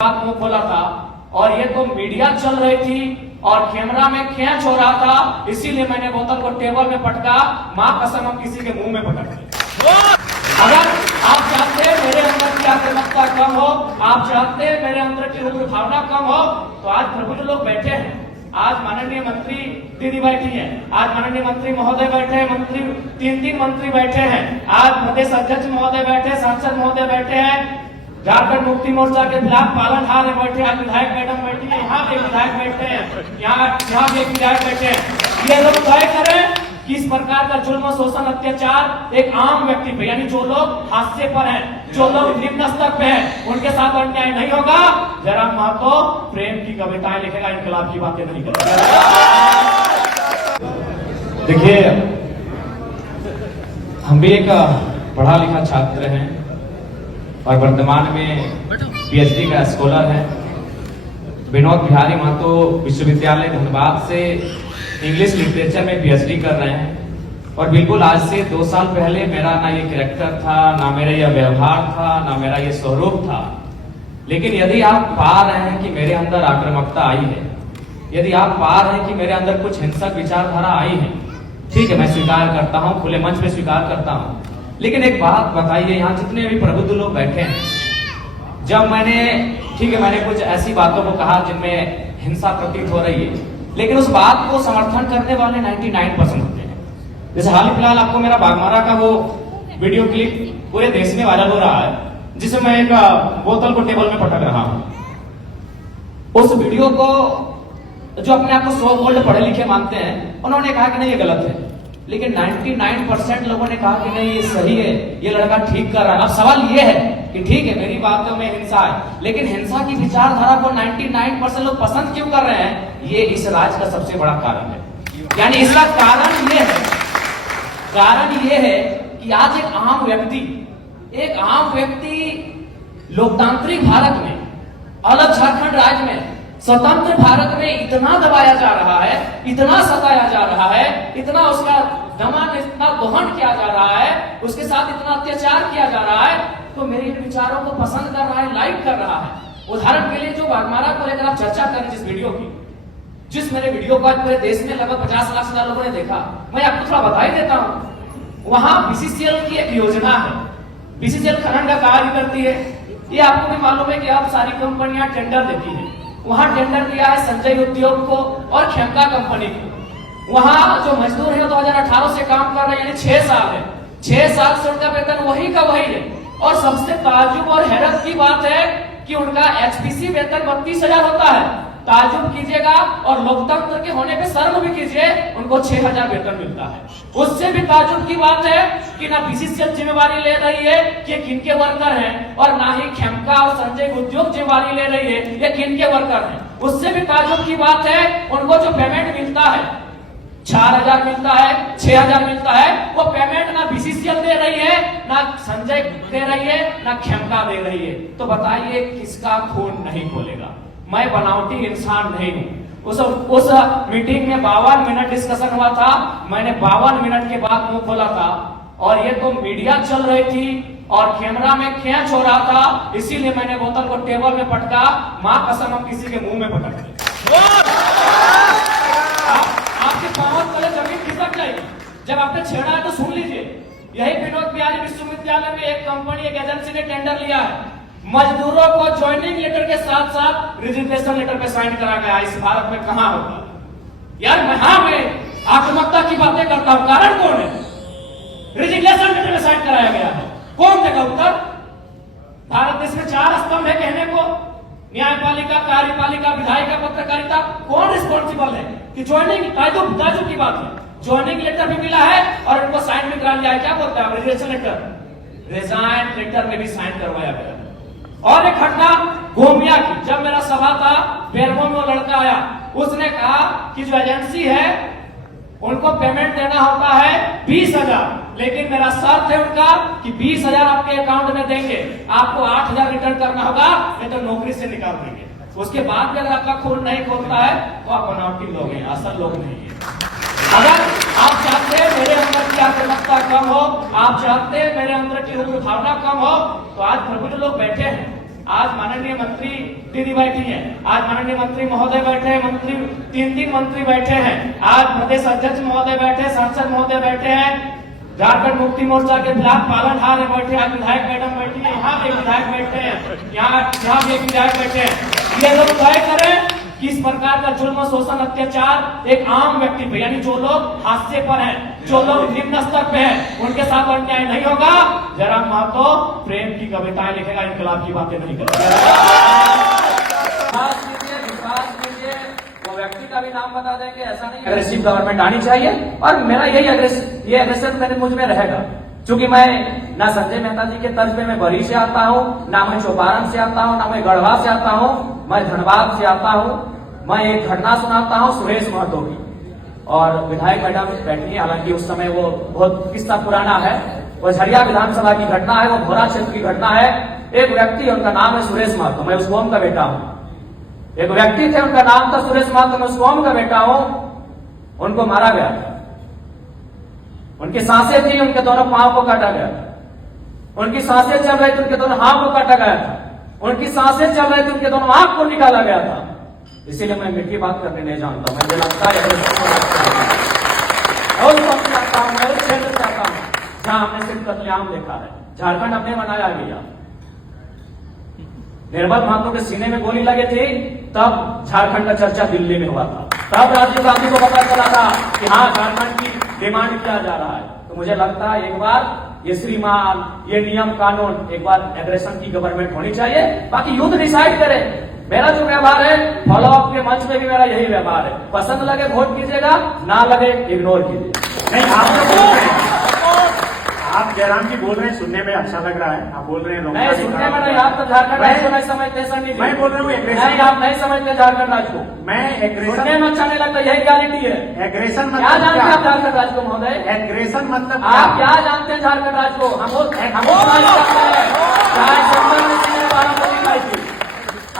मुंह खोला था और ये तो मीडिया चल रही थी और कैमरा में कैच हो रहा था, इसीलिए मैंने बोतल को टेबल में पटका। मां कसम हम किसी के मुंह में पटकते। अगर आप चाहते हैं मेरे अंदर की आक्रामकता कम हो, आप चाहते हैं मेरे अंदर की उग्र भावना कम हो, तो आज प्रबुद्ध लोग बैठे हैं। आज माननीय मंत्री दीदी बैठी है, आज माननीय मंत्री महोदय बैठे हैं, मंत्री तीन मंत्री बैठे हैं, आज प्रदेश अध्यक्ष महोदय बैठे, सांसद महोदय बैठे हैं, झारखंड मुक्ति मोर्चा के खिलाफ पालनहार में बैठे, आज विधायक मैडम बैठी है, यहाँ भी विधायक बैठे हैं, यहाँ भी एक विधायक बैठे हैं। ये लोग तय करें कि इस प्रकार का जुल्म, शोषण, अत्याचार एक आम व्यक्ति पे, यानी जो लोग हादसे पर हैं, जो लोग निम्न स्तर पे हैं, उनके साथ अन्याय नहीं होगा। जयराम महतो प्रेम की कविताएं लिखेगा, इनकलाब की बातें नहीं करेगा। देखिए, हम भी एक पढ़ा लिखा छात्र हैं और वर्तमान में पीएचडी का स्कॉलर है। विनोद बिहारी महतो विश्वविद्यालय धनबाद से इंग्लिश लिटरेचर में पीएचडी कर रहे हैं। और बिल्कुल आज से 2 साल पहले मेरा ना ये कैरेक्टर था, ना मेरा ये व्यवहार था, ना मेरा ये स्वरूप था। लेकिन यदि आप पा रहे हैं कि मेरे अंदर आक्रामकता आई है, यदि आप पा रहे हैं कि मेरे अंदर कुछ हिंसक विचारधारा आई है, ठीक है, मैं स्वीकार करता हूं, खुले मंच पे स्वीकार करता हूं। लेकिन एक बात बताइए, यहाँ जितने भी प्रबुद्ध लोग बैठे हैं, जब मैंने, ठीक है, मैंने कुछ ऐसी बातों को कहा जिनमें हिंसा प्रतीत हो रही है, लेकिन उस बात को समर्थन करने वाले 99% होते हैं। जैसे हाल फिलहाल आपको मेरा बागमारा का वो वीडियो क्लिप पूरे देश में वायरल हो रहा है, जिसमें मैं एक बोतल को टेबल में पटक रहा हूं। उस वीडियो को जो अपने आप को 100 गोल्ड पढ़े लिखे मानते हैं, उन्होंने कहा कि नहीं ये गलत है, लेकिन 99% लोगों ने कहा कि नहीं ये सही है, ये लड़का ठीक कर रहा है। अब सवाल ये है कि ठीक है, मेरी बातों में हिंसा है, लेकिन हिंसा की विचारधारा को 99% लोग पसंद क्यों कर रहे हैं? ये इस राज का सबसे बड़ा कारण है। यानी इसका कारण ये है कि आज एक आम व्यक्ति लोकतांत्रिक भारत में, अलग झारखंड राज्य में, स्वतंत्र भारत में इतना दबाया जा रहा है, इतना सताया जा रहा है, इतना उसका दमन, इतना दोहन किया जा रहा है, उसके साथ इतना अत्याचार किया जा रहा है, तो मेरे इन विचारों को पसंद कर रहा है, लाइक कर रहा है। उदाहरण के लिए जो बागमारा को लेकर आप चर्चा करें, जिस वीडियो की, जिस मेरे वीडियो को आज पूरे देश में लगभग 50 लाख से ज्यादा लोगों ने देखा, मैं आपको थोड़ा बता ही देता हूं। वहां बीसीसीएल की एक योजना है, बीसीसीएल खनन का कार्य करती है। ये आपको भी मालूम है कि अब सारी कंपनियां टेंडर देती है। वहां टेंडर दिया है संजय उद्योग को और खेमका कंपनी को। वहां जो मजदूर है 2018 से काम कर रहे हैं, यानी 6 साल है, 6 साल से उनका वेतन वही का वही है। और सबसे ताज्जुब और हैरत की बात है कि उनका एचपीसी वेतन 32,000 होता है। ताज्जुब कीजिएगा और लोकतंत्र के होने पे शर्म भी कीजिए, उनको 6,000 वेतन मिलता है। उससे भी ताज्जुब की बात है कि ना बीसीसीएल जिम्मेवारी ले रही है कि किनके वर्कर हैं, और ना ही खेमका और संजय उद्योग जिम्मेवारी ले रही है ये किनके वर्कर हैं। उससे भी ताज्जुब की बात है, उनको जो पेमेंट मिलता है 4,000 मिलता है, 6,000 मिलता है, वो पेमेंट ना बीसीसीएल दे रही है, ना संजय दे रही है, ना खेमका दे रही है। तो बताइए किसका खून नहीं खोलेगा? मैं बनावटी इंसान नहीं हूं। उस मीटिंग में 52 मिनट डिस्कशन हुआ था, मैंने 52 मिनट के बाद मुंह खोला था और ये तो मीडिया चल रही थी और कैमरा में कैच हो रहा था, इसीलिए मैंने बोतल को टेबल में पटका। मां कसम हम किसी के मुंह में पटकते। आपके पांव तले जमीन खिसक जाएगी। जब आपने छेड़ा है तो सुन लीजिए। यही विनोद बिहारी विश्वविद्यालय में एक कंपनी, एक एजेंसी ने टेंडर लिया है, मजदूरों को ज्वाइनिंग लेटर के साथ साथ रिजिग्नेशन लेटर पे साइन करा गया। इस भारत में कहां होगा यार? मैं आक्रामकता की बातें करता हूं, कारण कौन है? रिजिग्नेशन लेटर में साइन कराया गया है, कौन देगा उत्तर? भारत देश में 4 स्तंभ है कहने को, न्यायपालिका, कार्यपालिका, विधायिका, पत्रकारिता। कौन रिस्पॉन्सिबल है कि ज्वाइनिंग? ताज्जुब की बात है, ज्वाइनिंग लेटर भी मिला है और उनको साइन भी करा लिया है। क्या बोलता है रिजिग्नेशन लेटर? रिजाइन लेटर में भी साइन करवाया गया। और एक घटना गोमिया की, जब मेरा सभा था बेरमो में, वो लड़का आया, उसने कहा कि जो एजेंसी है उनको पेमेंट देना होता है 20,000, लेकिन मेरा शर्त है उनका कि 20,000 आपके अकाउंट में देंगे, आपको 8,000 रिटर्न करना होगा, नहीं तो नौकरी से निकाल देंगे। उसके बाद भी अगर आपका खून नहीं खोलता है तो आप बनावटी लोग हैं, असल लोग नहीं है। अगर आप चाहते हैं मेरे अंदर की आक्रामकता कम हो, आप चाहते हैं मेरे अंदर की उग्र भावना कम हो, तो आज प्रबुद्ध लोग बैठे हैं। आज माननीय मंत्री दीदी बैठी है, आज माननीय मंत्री महोदय बैठे हैं, मंत्री तीन मंत्री बैठे हैं, आज प्रदेश अध्यक्ष महोदय बैठे, सांसद महोदय बैठे हैं, झारखंड मुक्ति मोर्चा के खिलाफ पालनहार बैठे, आज विधायक मैडम बैठी है, यहाँ भी विधायक बैठे हैं, यहाँ भी एक विधायक बैठे हैं। ये लोग तय करें कि इस प्रकार का जुल्म, शोषण, अत्याचार एक आम व्यक्ति पे, यानी जो लोग हाशिए पर हैं, जो लोग निम्न स्तर पे हैं, उनके साथ अन्याय नहीं होगा। जयराम महतो प्रेम की कविताएं लिखेगा, इनकलाब की बातें नहीं करेगा। विश्वास कीजिए, वो व्यक्ति का भी नाम बता देंगे, ऐसा नहीं। एग्रेसिव गवर्नमेंट आनी चाहिए और मेरा यही एग्रेसिव मेरे मुझ में रहेगा, क्योंकि मैं ना संजय मेहता जी के तर्ज में मैं बरी से आता हूँ, ना मैं चौपारण से आता हूँ, ना मैं गढ़वा से आता हूँ, मैं धनबाद से आता हूँ। मैं एक घटना सुनाता हूँ सुरेश महतो की, और विधायक मैडम बैठी है, हालांकि उस समय वो बहुत किस्सा पुराना है, वो झरिया विधानसभा की घटना है, वो भोरा क्षेत्र की घटना है। एक व्यक्ति, उनका नाम है सुरेश महतो, मैं उस कौम का बेटा हूँ। एक व्यक्ति थे, उनका नाम था सुरेश महतो, मैं उस कौम का बेटा हूँ। उनको मारा गया था, उनकी सांसें थी, उनके दोनों पांव को काटा गया था, उनकी सांसें चल रही थी, उनके दोनों हाथ को काटा गया था, उनकी सांसें चल रही थी, उनके दोनों आंख को निकाला गया था। इसीलिए मैं मीठी बात करने नहीं जानता, मुझे लगता है और चाहता हूं, मैं उस क्षेत्र चाहता हूं जहां हमने सिर्फ कत्लेआम देखा है। झारखंड अपने बनाया गया, निर्मल महतो के सीने में गोली लगे थी, तब झारखंड का चर्चा दिल्ली में हुआ था, तब राजीव गांधी को पता चला था कि हाँ झारखंड की डिमांड किया जा रहा है। तो मुझे लगता है एक बार ये श्रीमान, ये नियम कानून, एक बार एग्रेशन की गवर्नमेंट होनी चाहिए, बाकी युद्ध डिसाइड करे। मेरा जो व्यवहार है फॉलो अप के मंच में भी मेरा यही व्यवहार है, पसंद लगे वोट कीजिएगा, ना लगे इग्नोर कीजिए। नहीं, आप जयराम जी बोल रहे हैं, सुनने में अच्छा लग रहा है, आप बोल रहे हैं नहीं सुनने में नहीं, आप तो झारखंड राज्य को नहीं समझते सर। मैं बोल रहा हूँ नहीं, आप नहीं समझते झारखंड राज्य को। मैं एग्रेशन सुनने में अच्छा नहीं लगता, यही क्वालिटी है। एग्रेशन मतलब क्या जानते हैं आप झारखंड राज्य को महोदय? एग्रेशन मतलब आप क्या जानते हैं झारखंड राज्य को?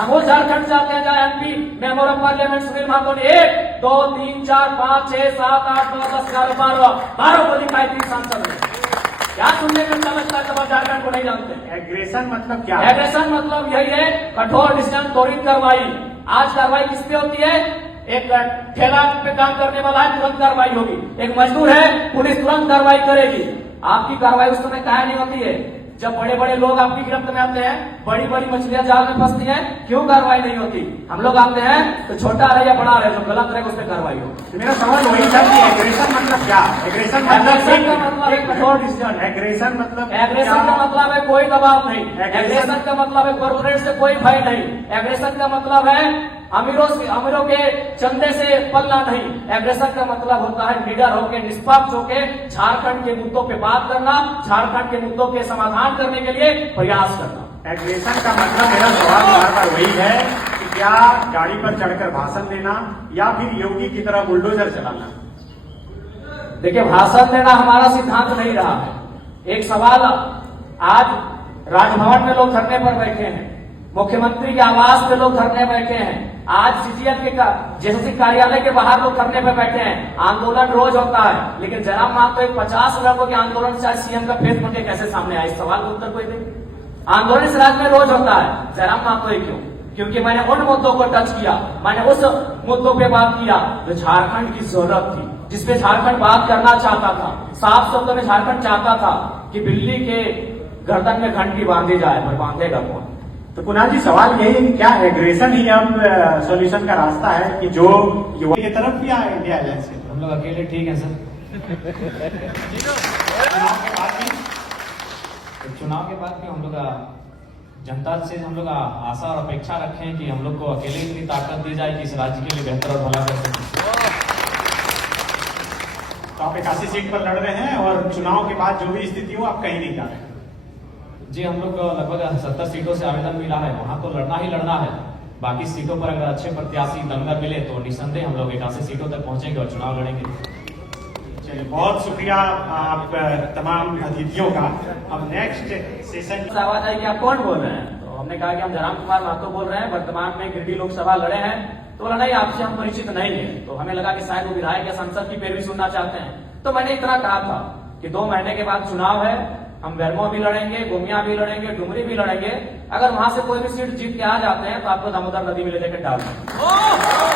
हम वो झारखंड चाहते हैं जहाँ MP member of parliament Sunil Mahto ने 1, 2, 3, 4, 5, 6, 7, 8, 9, 10, 11, 12 को दिखाई थी सांसद ने। क्या सुनने में समझता है, तब झारखंड को नहीं जानते। एग्रेशन मतलब क्या? एग्रेशन मतलब यही है कठोर डिसीजन, त्वरित कार्रवाई। आज कार्रवाई किस पे होती है? एक ठेला पे काम करने वाला है, तुरंत कार्रवाई होगी। एक मजदूर है, पुलिस तुरंत कार्रवाई करेगी। आपकी कार्रवाई उस समय काहे नहीं होती है? जब बड़े बड़े लोग आपकी गिरफ्त में आते हैं, बड़ी बड़ी मछलियां जाल में फंसती हैं, क्यों कार्रवाई नहीं होती? हम लोग आते हैं तो छोटा रहे या बड़ा रहे, जो गलत रहे उस पर कार्रवाई हो। मेरा सवाल वही था कि एग्रेशन मतलब क्या? एग्रेशन का मतलब एक कठोर डिसीजन। एग्रेशन मतलब एग्रेशन का मतलब है कोई दबाव नहीं। एग्रेशन का मतलब है कॉर्पोरेट से कोई भय नहीं। एग्रेशन का मतलब है अमीरों के चंदे से पलना नहीं। एग्रेशन का मतलब होता है निडर होकर, निष्पक्ष होकर झारखंड के मुद्दों पे बात करना, झारखंड के मुद्दों के समाधान करने के लिए प्रयास करना। एग्रेशन का मतलब, मेरा सवाल बार बार वही है कि क्या गाड़ी पर चढ़कर भाषण देना या फिर योगी की तरह बुलडोजर चलाना? देखिए, भाषण देना हमारा सिद्धांत नहीं रहा है। एक सवाल, आज राजभवन में लोग धरने पर बैठे हैं, मुख्यमंत्री के आवास पे लोग धरने बैठे हैं, आज सीजीएफ के जेएसएससी कार्यालय के बाहर लोग धरने पर बैठे हैं। आंदोलन रोज होता है, लेकिन जयराम महतो एक 50 लोगों के आंदोलन से सीएम का फेस बन के कैसे सामने आया? इस सवाल का उत्तर कोई दे। आंदोलन इस राज्य में रोज होता है, जयराम महतो ही क्यों? क्योंकि मैंने उन मुद्दों को टच किया, मैंने उस मुद्दों पे बात किया जो झारखंड की जरूरत थी, जिसपे झारखंड बात करना चाहता था। साफ शब्दों में झारखंड चाहता था कि बिल्ली के गर्दन में घंटी बांधी जाए, पर बांधेगा कौन? तो कुणाल जी, सवाल यही है कि क्या एग्रेशन ही अब सॉल्यूशन का रास्ता है कि जो युवा की तरफ भी आए इंडिया एलायंस से? हम लोग अकेले ठीक है सर। चुनाव के बाद भी हम लोग जनता से हम लोग आशा और अपेक्षा रखे हैं कि हम लोग को अकेले इतनी ताकत दी जाए कि इस राज्य के लिए बेहतर और भला कर सकें। तो आप 81 सीट पर लड़ रहे हैं और चुनाव के बाद जो भी स्थिति हो आप कहीं नहीं जा रहे? जी, हम लोग को लगभग 70 सीटों से आवेदन मिला है, वहां तो लड़ना ही लड़ना है। बाकी सीटों पर अगर अच्छे प्रत्याशी दमगर मिले तो निसंदेह हम लोग 81 सीटों तक पहुंचेंगे और चुनाव लड़ेंगे। चलिए, बहुत शुक्रिया आप तमाम अतिथियों का। अब नेक्स्ट सेशन आवाज आई कि आप कौन बोल रहे हैं? तो हमने कहा कि हम जयराम कुमार महतो बोल रहे हैं, वर्तमान में गिरिडीह लोकसभा लड़े हैं। तो बोला नहीं, आपसे हम परिचित नहीं है। तो हमें लगा कि शायद वो विधायक या सांसद की पैरवी सुनना चाहते हैं। तो मैंने इतना कहा था कि 2 महीने के बाद चुनाव है, हम बेरमो भी लड़ेंगे, गोमिया भी लड़ेंगे, डुमरी भी लड़ेंगे। अगर वहां से कोई भी सीट जीत के आ जाते हैं तो आपको दामोदर नदी में ले जाकर डाल देंगे।